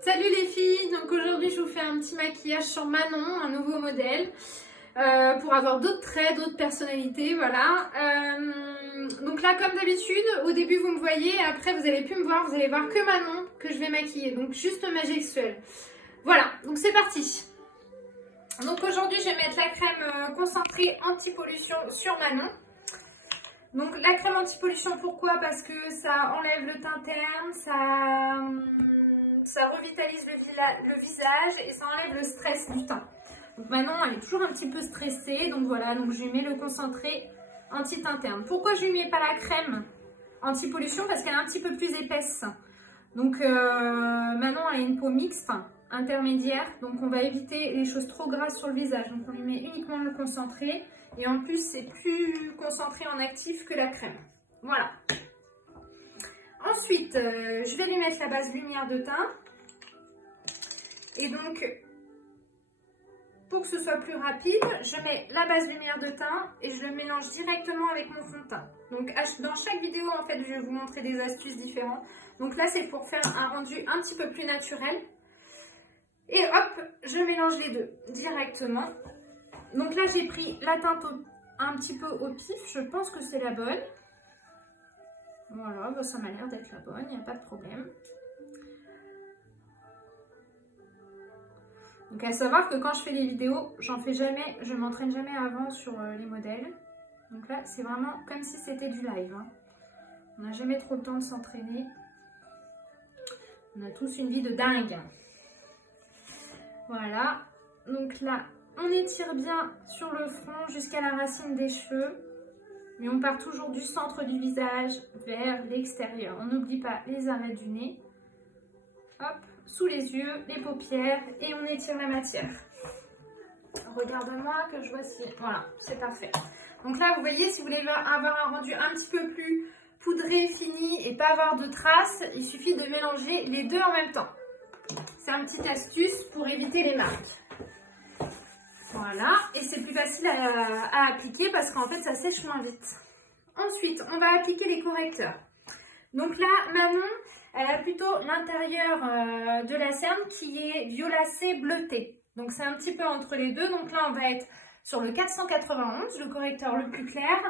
Salut les filles, donc aujourd'hui je vous fais un petit maquillage sur Manon, un nouveau modèle, pour avoir d'autres traits, d'autres personnalités, voilà. Donc là comme d'habitude, au début vous me voyez, après vous allez plus me voir, vous allez voir que Manon que je vais maquiller, donc juste ma gestuelle. Voilà, donc c'est parti. Donc aujourd'hui je vais mettre la crème concentrée anti-pollution sur Manon. Donc la crème anti-pollution, pourquoi? Parce que ça enlève le teint terne, ça revitalise le visage et ça enlève le stress du teint. Donc Manon elle est toujours un petit peu stressée, donc voilà, donc je lui mets le concentré anti-teint terne. Pourquoi je lui mets pas la crème anti-pollution? Parce qu'elle est un petit peu plus épaisse. Donc Manon elle a une peau mixte, intermédiaire, donc on va éviter les choses trop grasses sur le visage. Donc on lui met uniquement le concentré et en plus c'est plus concentré en actif que la crème. Voilà. Ensuite, je vais lui mettre la base lumière de teint. Et donc, pour que ce soit plus rapide, je mets la base lumière de teint et je le mélange directement avec mon fond de teint. Donc, dans chaque vidéo, en fait, je vais vous montrer des astuces différentes. Donc là, c'est pour faire un rendu un petit peu plus naturel. Et hop, je mélange les deux directement. Donc là, j'ai pris la teinte un petit peu au pif. Je pense que c'est la bonne. Voilà, bah ça m'a l'air d'être la bonne, il n'y a pas de problème. Donc à savoir que quand je fais les vidéos, j'en fais jamais, je m'entraîne jamais avant sur les modèles. Donc là, c'est vraiment comme si c'était du live. Hein. On n'a jamais trop le temps de s'entraîner. On a tous une vie de dingue. Voilà, donc là, on étire bien sur le front jusqu'à la racine des cheveux. Mais on part toujours du centre du visage vers l'extérieur. On n'oublie pas les arêtes du nez. Hop, sous les yeux, les paupières et on étire la matière. Regarde-moi que je vois si... Voilà, c'est parfait. Donc là, vous voyez, si vous voulez avoir un rendu un petit peu plus poudré, fini et pas avoir de traces, il suffit de mélanger les deux en même temps. C'est une petite astuce pour éviter les marques. Voilà, et c'est plus facile à appliquer parce qu'en fait ça sèche moins vite. Ensuite, on va appliquer les correcteurs. Donc là, Manon, elle a plutôt l'intérieur de la cerne qui est violacé bleuté. Donc c'est un petit peu entre les deux. Donc là, on va être sur le 491, le correcteur le plus clair,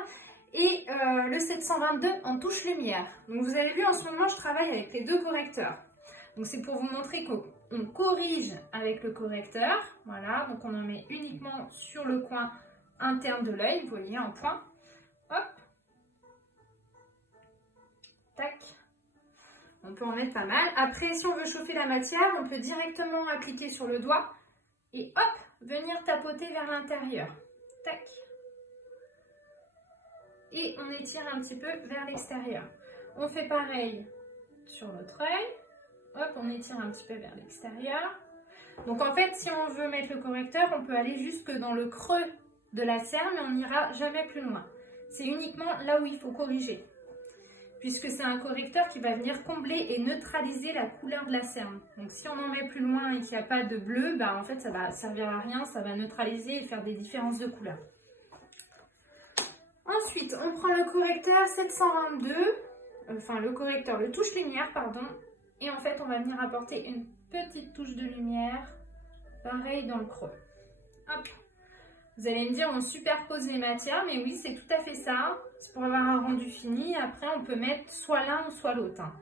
et le 722 en touche lumière. Donc vous avez vu, en ce moment, je travaille avec les deux correcteurs. Donc c'est pour vous montrer qu'on corrige avec le correcteur. Voilà, donc on en met uniquement sur le coin interne de l'œil, vous voyez, en point. Hop. Tac. On peut en mettre pas mal. Après, si on veut chauffer la matière, on peut directement appliquer sur le doigt et hop, venir tapoter vers l'intérieur. Tac. Et on étire un petit peu vers l'extérieur. On fait pareil sur l'autre œil. Hop, on étire un petit peu vers l'extérieur. Donc en fait, si on veut mettre le correcteur, on peut aller jusque dans le creux de la cerne, mais on n'ira jamais plus loin. C'est uniquement là où il faut corriger. Puisque c'est un correcteur qui va venir combler et neutraliser la couleur de la cerne. Donc si on en met plus loin et qu'il n'y a pas de bleu, bah en fait ça va servir à rien, ça va neutraliser et faire des différences de couleur. Ensuite, on prend le correcteur 722, enfin le correcteur, le touche lumière, pardon. Et en fait, on va venir apporter une petite touche de lumière, pareil dans le creux. Hop. Vous allez me dire, on superpose les matières, mais oui, c'est tout à fait ça. C'est pour avoir un rendu fini. Après, on peut mettre soit l'un ou soit l'autre. Hein.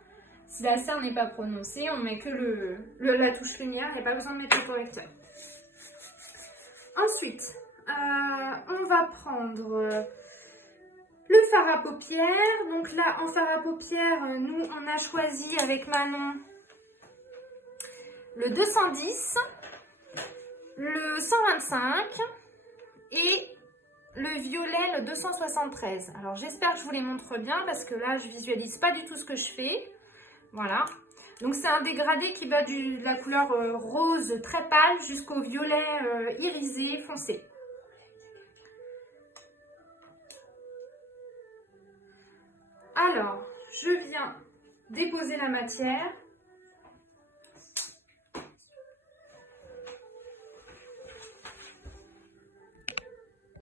Si la cerne n'est pas prononcée, on met que la touche lumière, il n'y a pas besoin de mettre le correcteur. Ensuite, on va prendre le fard à paupières. Donc là, en fard à paupières, nous, on a choisi avec Manon le 210, le 125 et le violet, le 273. Alors, j'espère que je vous les montre bien parce que là, je visualise pas du tout ce que je fais. Voilà. Donc, c'est un dégradé qui va de la couleur rose très pâle jusqu'au violet irisé foncé. Alors, je viens déposer la matière